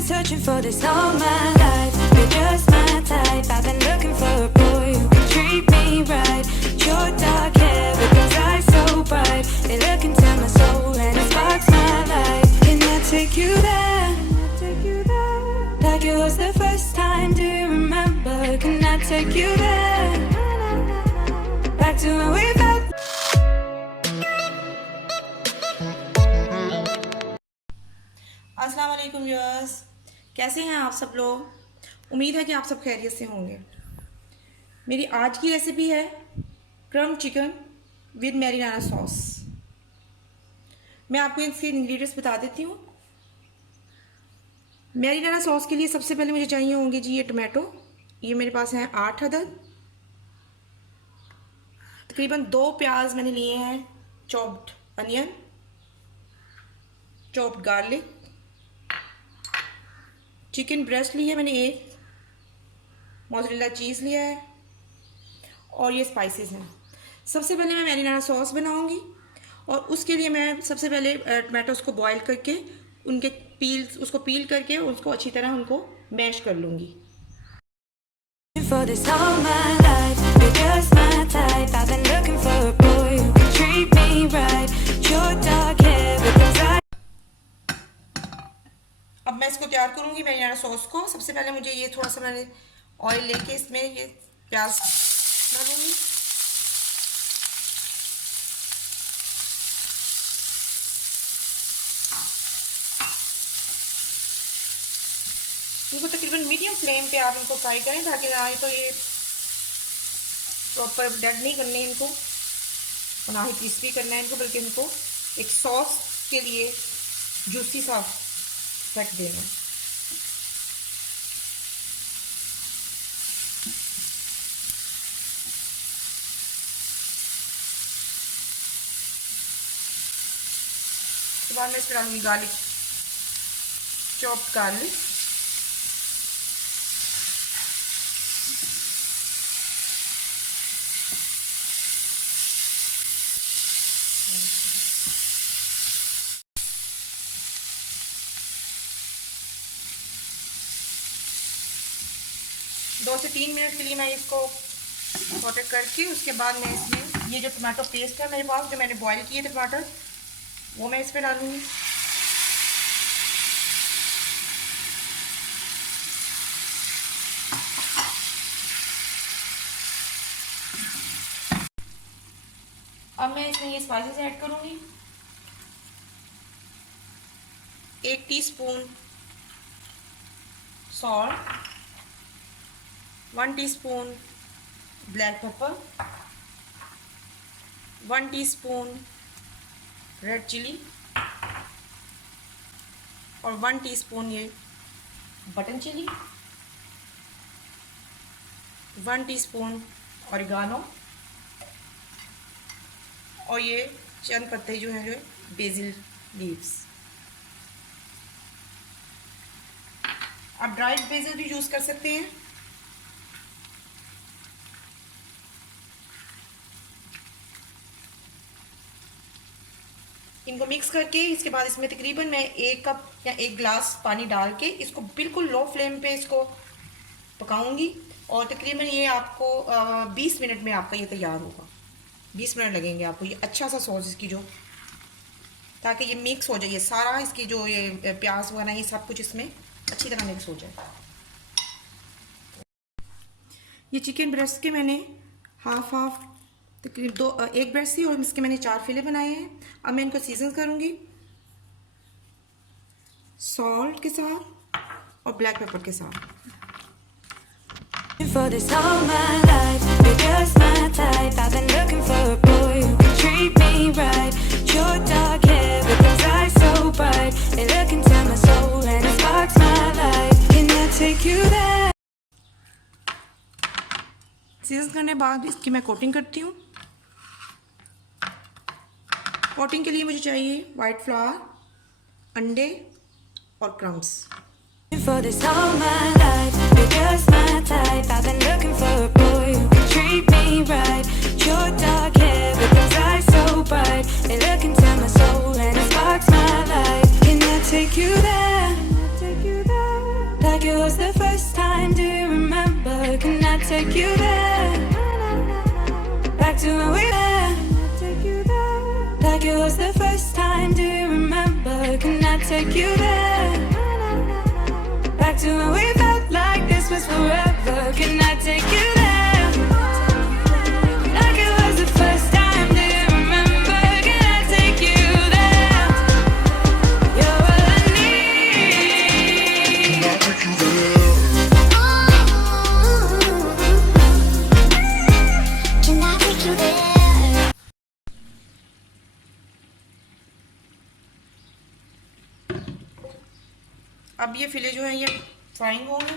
been searching for this all my life. You're just my type. I've been looking for a boy who can treat me right. Your dark hair with those eyes so bright, they look into my soul and it sparks my life. Can I take you there? Like it was the first time, do you remember? Can I take you there? Back to when we felt. अस्सलाम वालेकुम viewers, कैसे हैं आप सब लोग? उम्मीद है कि आप सब खैरियत से होंगे। मेरी आज की रेसिपी है crumb chicken with marinara sauce. मैं आपको इसके इंग्रेडिएंट्स बता देती हूँ। मैरिनारा सॉस के लिए सबसे पहले मुझे चाहिए होंगे जी ये टमाटो। ये मेरे पास हैं 8 अदद। तकरीबन 2 प्याज मैंने लिए हैं, chopped onion, chopped garlic, chicken breast लिया है मैंने 1, मोज़रेला चीज़ लिया है और ये स्पाइसेस हैं। सबसे पहले मैं मैरिनारा सॉस बनाऊंगी और उसके लिए मैं सबसे पहले टमाटोस को बॉईल करके उसको पील करके उसको अच्छी तरह उनको मैश कर लूँगी। For this all my life, you're just my type. I've been looking for a boy who can treat me right. Your dark hair with those eyes. अब मैं इसको तैयार करूँगी मैरिनारा सॉस को। सबसे पहले मुझे ये थोड़ा सा मैंने ऑयल लेके इसमें ये प्याज डालूँगी। इनको तकरीबन मीडियम फ्लेम पे आप इनको फ्राई करें ताकि ना तो ये प्रॉपर डेड नहीं करने इनको और ना ही क्रिस्पी करना है इनको, बल्कि इनको एक सॉस के लिए जूसी सा रख देना। उसके बाद मैं इसमें डालूंगी गार्लिक, चॉप्ड गार्लिक, दो से 3 मिनट के लिए मैं इसको सॉटे करके उसके बाद मैं इसमें ये जो टमाटो पेस्ट है मेरे पास, जो मैंने बॉईल किए थे टमाटर, वो मैं इस पर डालूंगी। अब मैं इसमें ये स्पाइसेस ऐड करूंगी। 1 teaspoon salt, 1 teaspoon black pepper, 1 teaspoon red chilli और 1 टीस्पून ये बटन चिली, 1 टीस्पून ओरेगानो और ये चंद पत्ते जो हैं जो बेसिल लीव्स। आप ड्राइड बेसिल भी यूज़ कर सकते हैं। इनको मिक्स करके इसके बाद इसमें तकरीबन मैं 1 कप या 1 गिलास पानी डाल के इसको बिल्कुल लो फ्लेम पे इसको पकाऊंगी और तकरीबन ये आपको 20 मिनट में आपका ये तैयार होगा। 20 मिनट लगेंगे आपको ये अच्छा सा सॉस इसकी जो, ताकि ये मिक्स हो जाए, ये सारा इसकी जो ये प्याज वगैरह ये सब कुछ इसमें अच्छी तरह मिक्स हो जाए। ये चिकन ब्रेस्ट के मैंने हाफ तकरीबन 1 ब्रेस्ट थी और इसके मैंने 4 फिले बनाए हैं। अब मैं इनको सीजन करूँगी सॉल्ट के साथ और ब्लैक पेपर के साथ। For this all my life, you're just my type. I've been looking for a boy who can treat me right. Your dark hair with those eyes so bright, they look into my soul and it sparks my life. Can I take you there? Season करने बाद इसकी मैं coating करती हूँ। Coating के लिए मुझे चाहिए वाइट फ्लावर, अंडे और crumbs. For this all my life, you're just my type. I've been looking for a boy who can treat me right. Your dark hair with those eyes so bright, they look into my soul and it sparks my life. Can I take you there? it was the first time, do you remember? Can I take you there? Back to when we were. Like it was the first time, do you remember? Can I take you there? Back to when we felt like this was forever. Can I take you there? Like it was the first time, do you remember? Can I take you there? You're all I need. Can I take you there? Can I take you there? अब ये फिले जो है ये frying होंगे।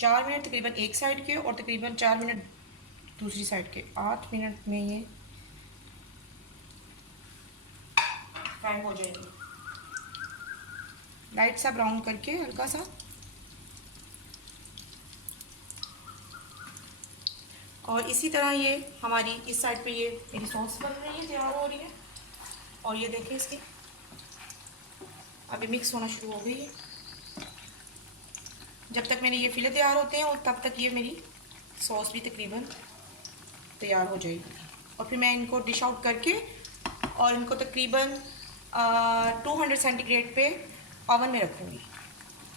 चार minute तकरीबन एक side के और तकरीबन 4 मिनट दूसरी साइड के। 8 मिनट में ये फ्राई हो जाएंगे। लाइट सा ब्राउन करके हल्का सा। और इसी तरह ये हमारी इस साइड पे ये मेरी सॉस बन रही है, तैयार हो रही है। और ये देखें इसकी अभी मिक्स होना शुरू हो गई है। जब तक मेरे ये फिले तैयार होते हैं और तब तक ये मेरी सॉस भी तकरीबन तैयार हो जाएगी। और फिर मैं इनको डिश आउट करके और इनको तकरीबन 200 सेंटीग्रेड पे ओवन में रखूँगी।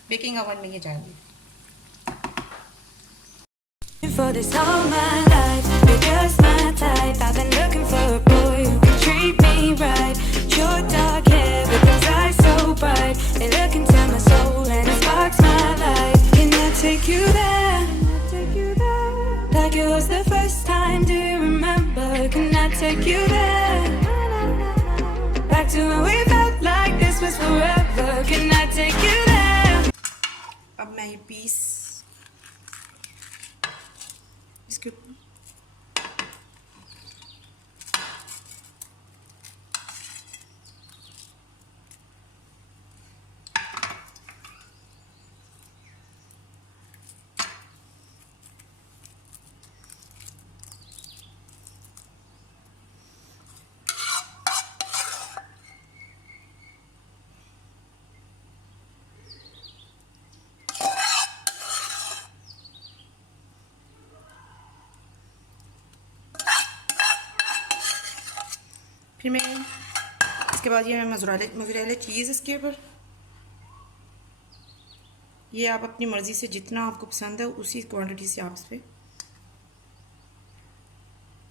बेकिंग ओवन में ये जाएंगी। For this all my life, you're just my type. I've been looking for a boy who can treat me right. Short dark hair with those eyes so bright, they look into my soul and it sparks my life. Can I take you there? Like it was the first time, do you remember? Can I take you there? Back to when we felt like this was forever. Can I take you there? अब मैं ये piece इसके फिर मैं इसके बाद ये मैं मोज़रेला चीज़ इसके ऊपर, ये आप अपनी मर्ज़ी से जितना आपको पसंद है उसी क्वांटिटी से आप इस पर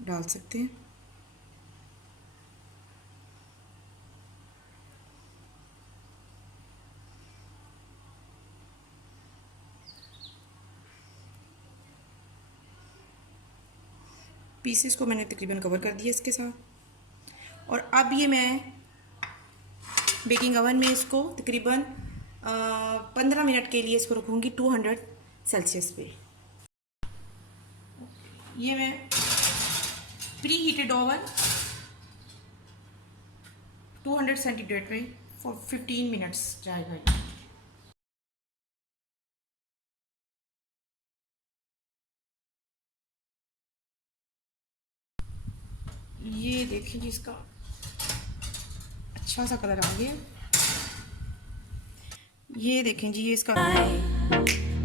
डाल सकते हैं। पीसेस को मैंने तकरीबन कवर कर दिया इसके साथ। और अब ये मैं बेकिंग ओवन में इसको तकरीबन 15 मिनट के लिए इसको रखूँगी 200 सेल्सियस पे। ये मैं प्री हीटेड ओवन 200 सेंटीग्रेड पे फॉर 15 मिनट्स जाएगा। ये देखिए जी इसका अच्छा सा कलर आ गया। ये देखें जी ये इसका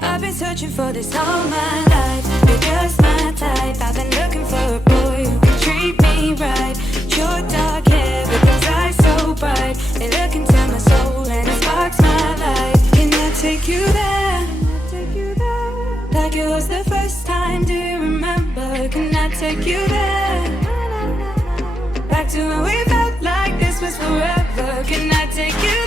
I've been searching for this all my life. You're just my type. I've been looking for a boy who can treat me right. Short dark hair with those eyes so bright, they look into my soul and it sparks my life. Can I take you there? Like it was the first time, do you remember? Can I take you there? Back to when we felt like this was forever. Can I take you